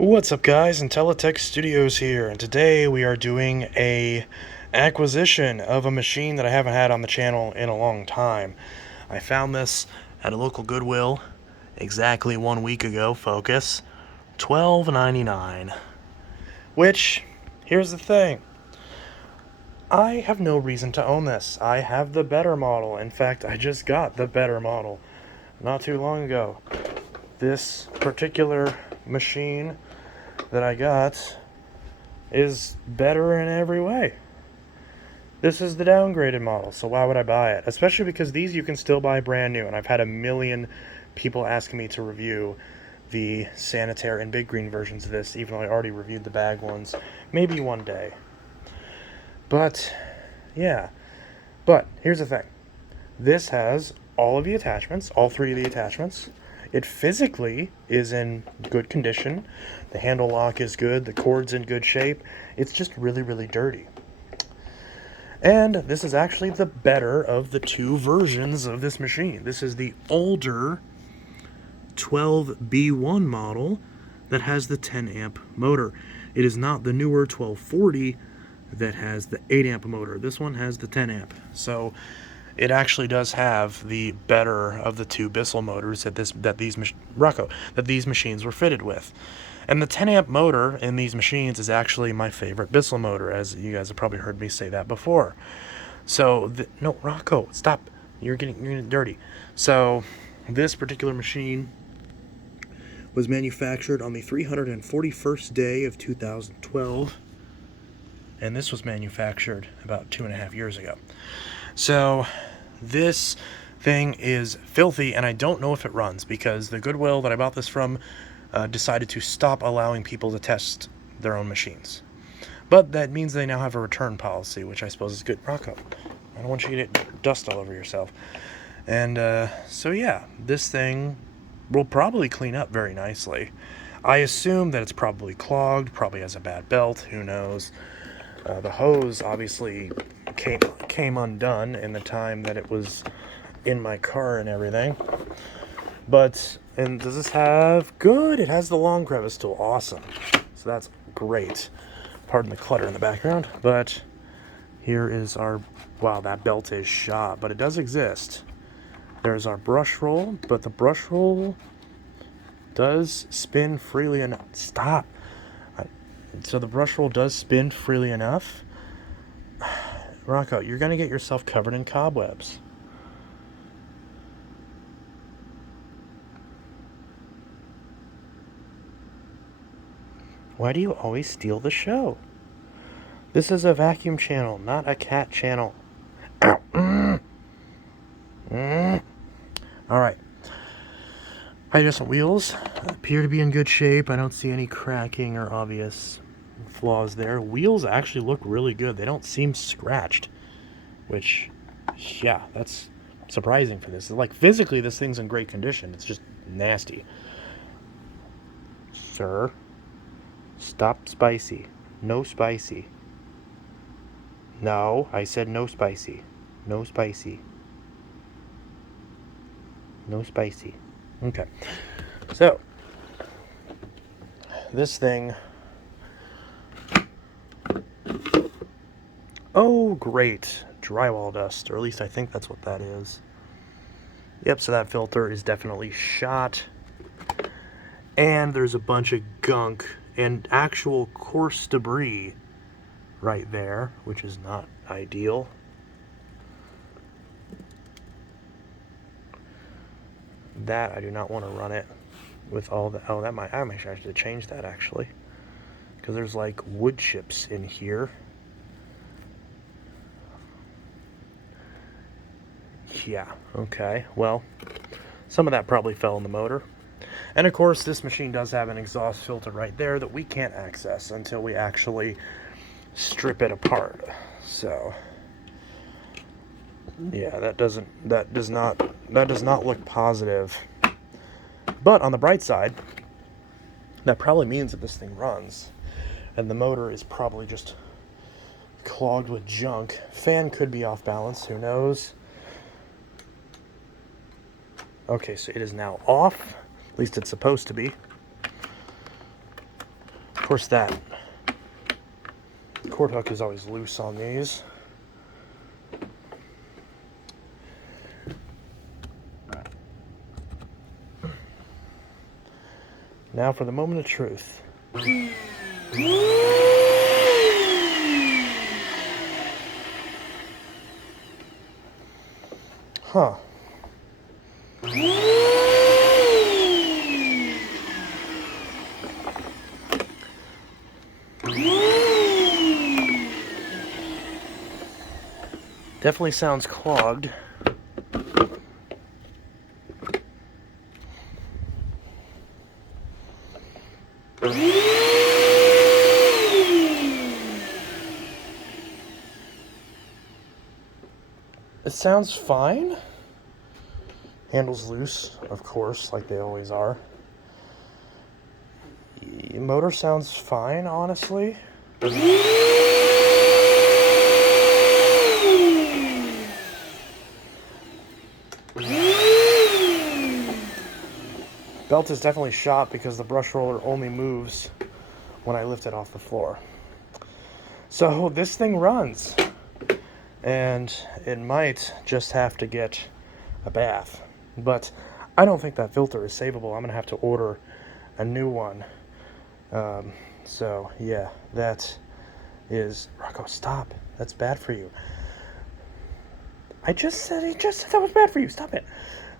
What's up, guys? Intellitech Studios here, and today we are doing a acquisition of a machine that I haven't had on the channel in a long time. I found this at a local Goodwill exactly 1 week ago, focus, $12.99. Which, here's the thing, I have no reason to own this. I have the better model. In fact, I just got the better model not too long ago. This particular machine that I got is better in every way. This is the downgraded model, so why would I buy it? Especially because these you can still buy brand new, and I've had a million people asking me to review the sanitary and big green versions of this, even though I already reviewed the bag ones. Maybe one day. But, yeah. But, here's the thing. This has all of the attachments, all three of the attachments. It physically is in good condition. The handle lock is good. The cord's in good shape. It's just really, really dirty. And this is actually the better of the two versions of this machine. This is the older 12B1 model that has the 10 amp motor. It is not the newer 1240 that has the 8 amp motor. This one has the 10 amp. So it actually does have the better of the two Bissell motors that these machines were fitted with. And the 10 amp motor in these machines is actually my favorite Bissell motor, as you guys have probably heard me say that before. So, no, Rocco, stop. You're getting dirty. So, this particular machine was manufactured on the 341st day of 2012. And this was manufactured about 2.5 years ago. So this thing is filthy, and I don't know if it runs because the Goodwill that I bought this from decided to stop allowing people to test their own machines. But that means they now have a return policy, which I suppose is good. Rocco, I don't want you to get dust all over yourself. And so yeah, this thing will probably clean up very nicely. I assume that it's probably clogged, probably has a bad belt, who knows. The hose obviously came undone in the time that it was in my car and everything. But, and does this have, good, it has the long crevice tool, awesome. So that's great. Pardon the clutter in the background, but here is our, wow, that belt is shot, but it does exist. There's our brush roll, but the brush roll does spin freely enough. Stop. So the brush roll does spin freely enough. Rocco, you're going to get yourself covered in cobwebs. Why do you always steal the show? This is a vacuum channel, not a cat channel. Ow. Alright. Hydrogen wheels appear to be in good shape. I don't see any cracking or obvious flaws there. Wheels actually look really good. They don't seem scratched, which, yeah, that's surprising for this. Like, physically, this thing's in great condition. It's just nasty. Sir, stop spicy. No spicy. No, I said no spicy. No spicy. No spicy. Okay, so this thing, oh great, drywall dust, or at least I think that's what that is. Yep, so that filter is definitely shot, and there's a bunch of gunk and actual coarse debris right there, which is not ideal. That I do not want to run it with all the, oh, that might, I might actually change that actually, because there's like wood chips in here. Yeah, okay, well, some of that probably fell in the motor. And of course, this machine does have an exhaust filter right there that we can't access until we actually strip it apart. So yeah, that does not look positive. But on the bright side, that probably means that this thing runs, and the motor is probably just clogged with junk. Fan could be off balance, who knows. Okay, so it is now off. At least it's supposed to be. course, that cord hook is always loose on these. Now for the moment of truth. Huh. Definitely sounds clogged. It sounds fine. Handle's loose, of course, like they always are. Motor sounds fine, honestly. Belt is definitely shot because the brush roller only moves when I lift it off the floor. So this thing runs, and it might just have to get a bath, but I don't think that filter is savable. I'm gonna have to order a new one. So yeah, that is... Rocco, stop. That's bad for you. I just said that was bad for you. Stop it.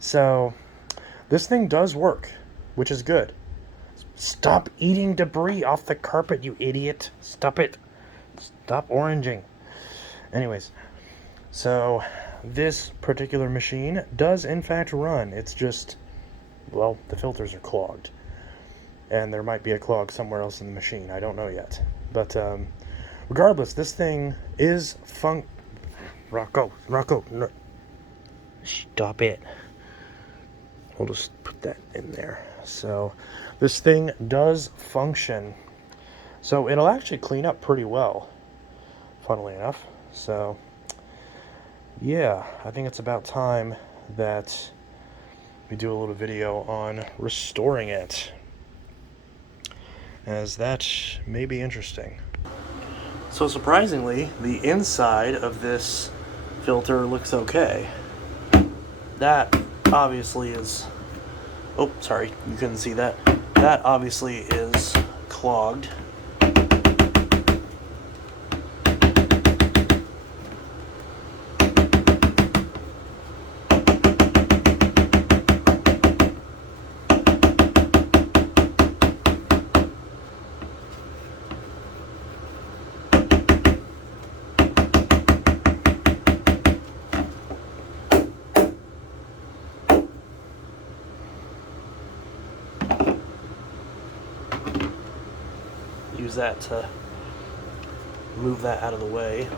So this thing does work, which is good. Stop eating debris off the carpet, you idiot. Stop it. Stop oranging. Anyways, so this particular machine does in fact run. It's just, well, the filters are clogged. And there might be a clog somewhere else in the machine. I don't know yet. But regardless, this thing is Rocco, no. Stop it. We'll just put that in there. So this thing does function. So it'll actually clean up pretty well, funnily enough. So yeah, I think it's about time that we do a little video on restoring it, as that may be interesting. So surprisingly, the inside of this filter looks okay. That obviously is... Oh, sorry, you couldn't see that. That obviously is clogged. Use that to move that out of the way.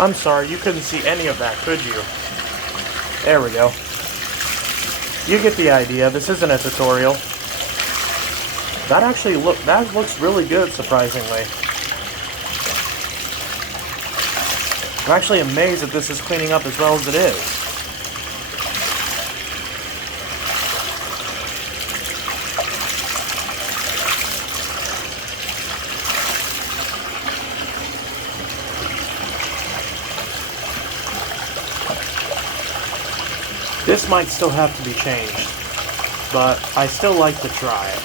I'm sorry, you couldn't see any of that, could you? There we go. You get the idea. This isn't a tutorial. That looks really good, surprisingly. I'm actually amazed that this is cleaning up as well as it is. This might still have to be changed, but I still like to try it.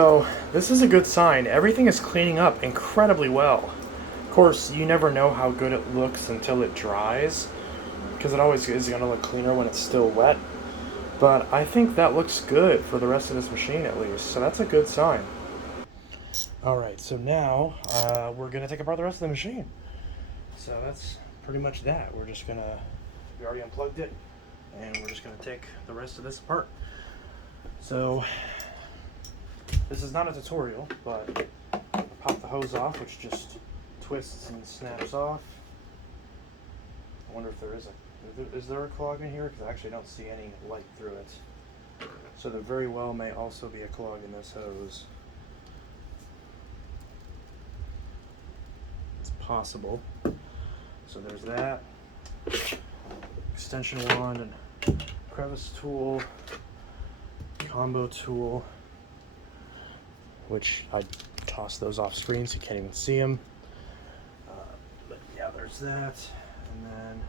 So this is a good sign. Everything is cleaning up incredibly well. Of course, you never know how good it looks until it dries, because it always is going to look cleaner when it's still wet. But I think that looks good for the rest of this machine at least, so that's a good sign. Alright, so now we're going to take apart the rest of the machine. So that's pretty much that. We already unplugged it, and we're just going to take the rest of this apart. So this is not a tutorial, but pop the hose off, which just twists and snaps off. I wonder if is there a clog in here? Because I actually don't see any light through it. So there very well may also be a clog in this hose. It's possible. So there's that. Extension wand and crevice tool, combo tool, which I tossed those off screen so you can't even see them. But yeah, there's that. And then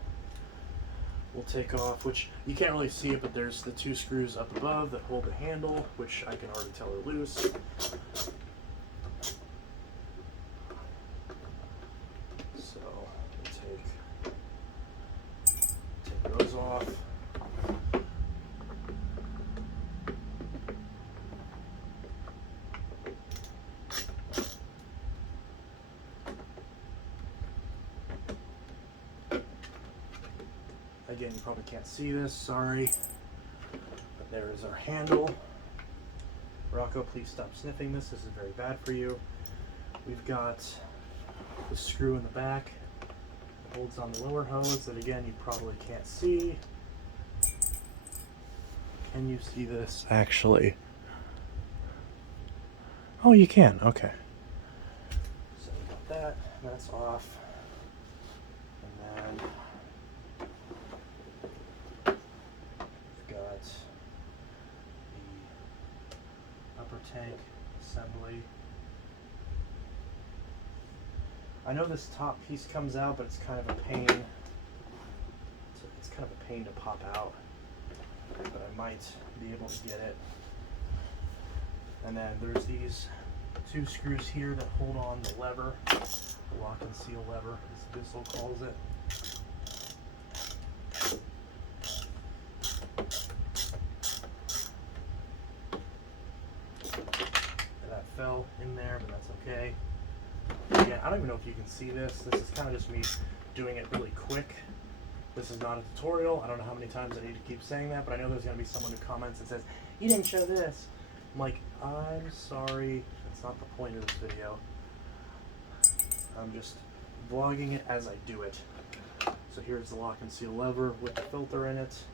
we'll take off, which you can't really see it, but there's the 2 screws up above that hold the handle, which I can already tell are loose. So we'll take those off. Again, you probably can't see this, sorry. But there is our handle. Rocco, please stop sniffing this. This is very bad for you. We've got the screw in the back that holds on the lower hose that, again, you probably can't see. Can you see this? Actually. Oh, you can. Okay. So we got that. That's off. And then got the upper tank assembly. I know this top piece comes out, but it's kind of a pain. It's kind of a pain to pop out, but I might be able to get it. And then there's these 2 screws here that hold on the lever, the lock and seal lever, as Bissell calls it. Fell in there, but that's okay. Again, I don't even know if you can see this. This is kind of just me doing it really quick. This is not a tutorial. I don't know how many times I need to keep saying that, but I know there's going to be someone who comments and says, "You didn't show this." I'm like, I'm sorry. That's not the point of this video. I'm just vlogging it as I do it. So here's the lock and seal lever with the filter in it.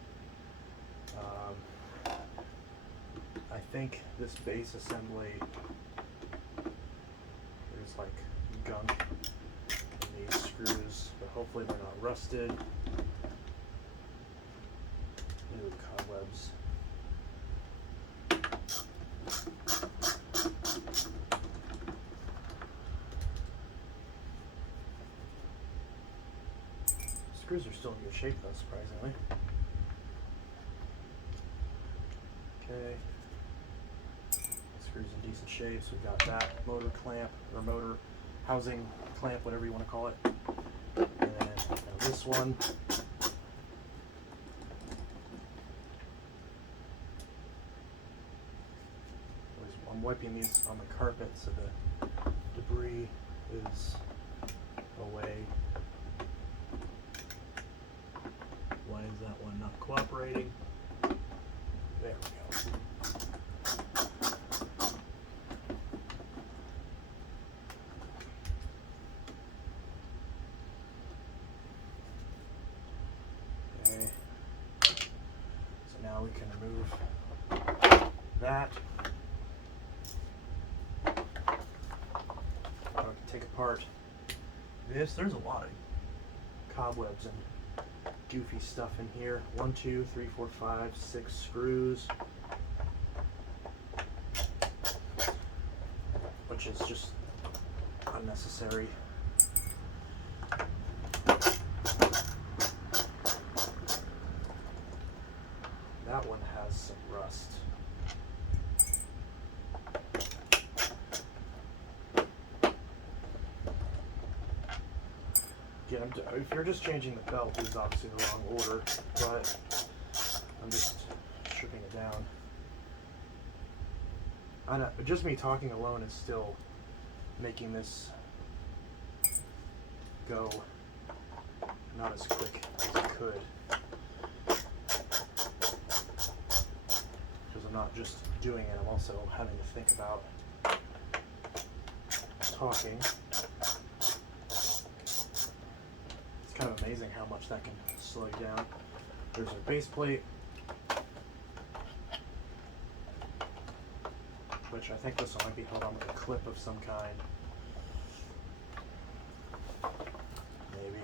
I think this base assembly is like gunk in these screws, but hopefully they're not rusted. Ooh, cobwebs. Screws are still in good shape though, surprisingly. Okay. Screws in decent shape, so we've got that motor clamp, or motor housing clamp, whatever you want to call it. And then this one. I'm wiping these on the carpet so the debris is away. Why is that one not cooperating? There we go. Okay. So now we can remove that. I can take apart this. There's a lot of cobwebs and goofy stuff in here. 1, 2, 3, 4, 5, 6 screws, which is just unnecessary. That one has some rust. Yeah, if you're just changing the belt, this is obviously the wrong order, but I'm just stripping it down. I know, just me talking alone is still making this go not as quick as it could. Because I'm not just doing it, I'm also having to think about talking. It's kind of amazing how much that can slow you down. There's a base plate, which I think this one might be held on with a clip of some kind. Maybe.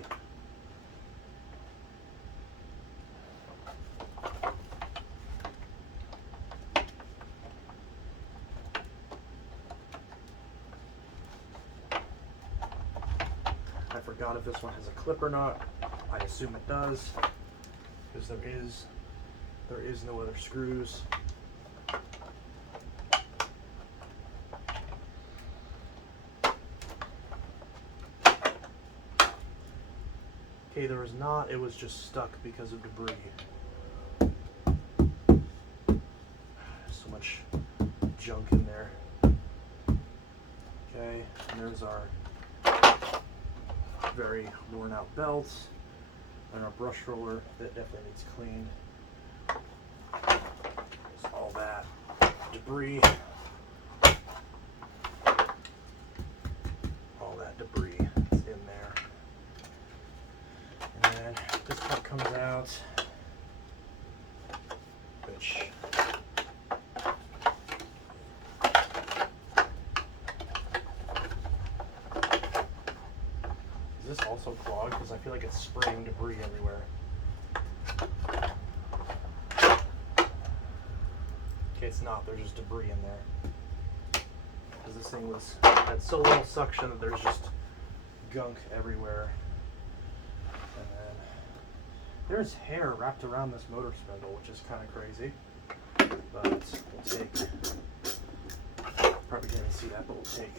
I forgot if this one has a clip or not. I assume it does, because there is no other screws. Okay, there was not, it was just stuck because of debris. So much junk in there. Okay, and there's our very worn out belts and our brush roller that definitely needs cleaned. There's all that debris. All that debris is in there. And this part comes out, which is this also clogged? Because I feel like it's spraying debris everywhere. Okay, it's not. There's just debris in there. Because this thing had so little suction that there's just gunk everywhere. And then there's hair wrapped around this motor spindle, which is kind of crazy. But we'll take, probably can't even see that, but we'll take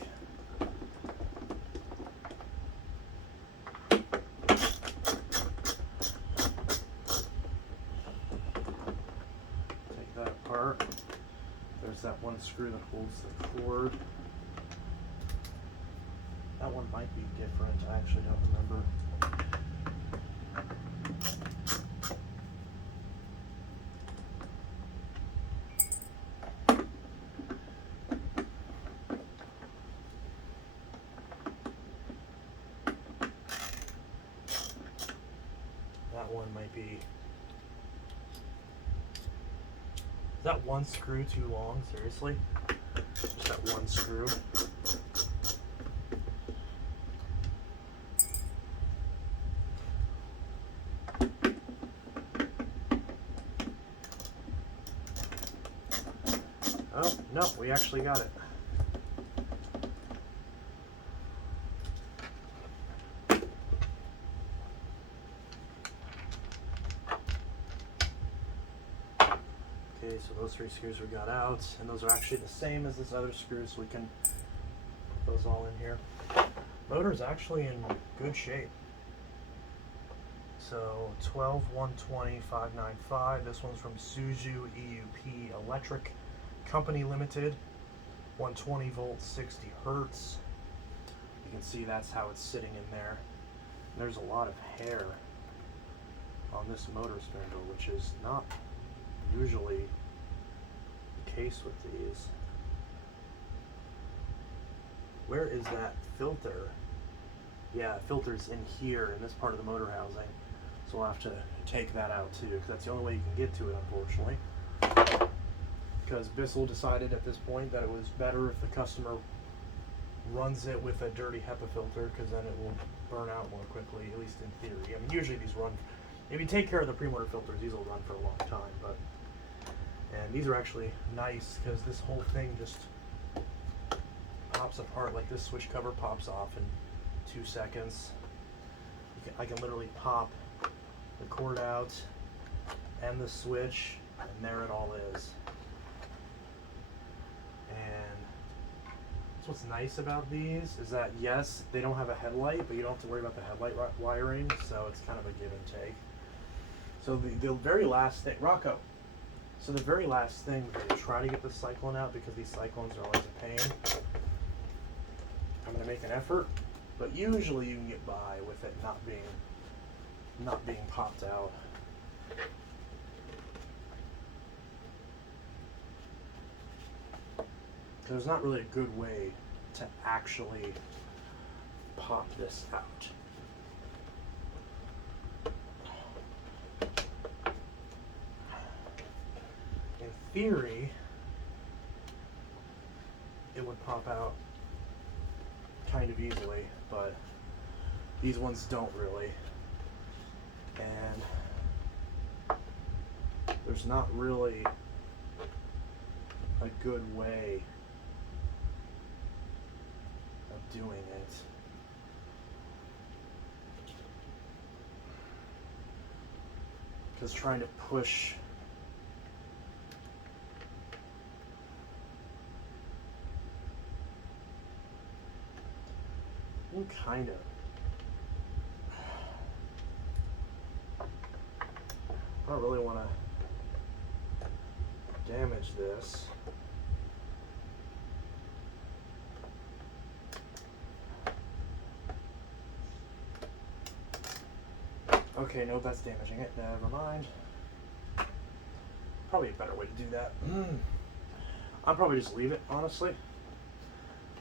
that apart. There's that one screw that holds the cord. That one might be different. I actually don't remember. That one might be. Is that one screw too long? Seriously? Just that one screw. Oh, no, we actually got it. Okay, so those 3 screws we got out, and those are actually the same as this other screw, so we can put those all in here. Motor's actually in good shape. So 12-120-595. This one's from Suzu EUP Electric Company Limited. 120 volts, 60 hertz. You can see that's how it's sitting in there. And there's a lot of hair on this motor spindle, which is not usually the case with these. Where is that filter? Yeah, filter's in here in this part of the motor housing. So we'll have to take that out too, because that's the only way you can get to it, unfortunately. Because Bissell decided at this point that it was better if the customer runs it with a dirty HEPA filter, because then it will burn out more quickly, at least in theory. I mean, usually these run, if you take care of the pre-motor filters, these will run for a long time. But and these are actually nice, because this whole thing just pops apart. Like this switch cover pops off in 2 seconds. I can literally pop the cord out and the switch, and there it all is. And That's what's nice about these, is that yes, they don't have a headlight, but you don't have to worry about the headlight wiring, so it's kind of a give and take. So the very last thing, Rocco, so the very last thing, to try to get the cyclone out, because these cyclones are always a pain. I'm going to make an effort, but usually you can get by with it not being popped out. There's not really a good way to actually pop this out. In theory, it would pop out kind of easily, but these ones don't really. And there's not really a good way of doing it. Because trying to push kind of. I don't really want to damage this. Okay, no, that's damaging it. Never mind. Probably a better way to do that. I'll probably just leave it, honestly,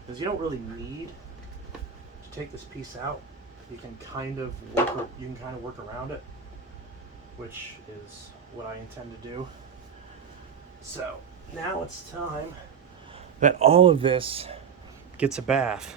because you don't really need to take this piece out. You can kind of work around it, which is what I intend to do. So now it's time that all of this gets a bath.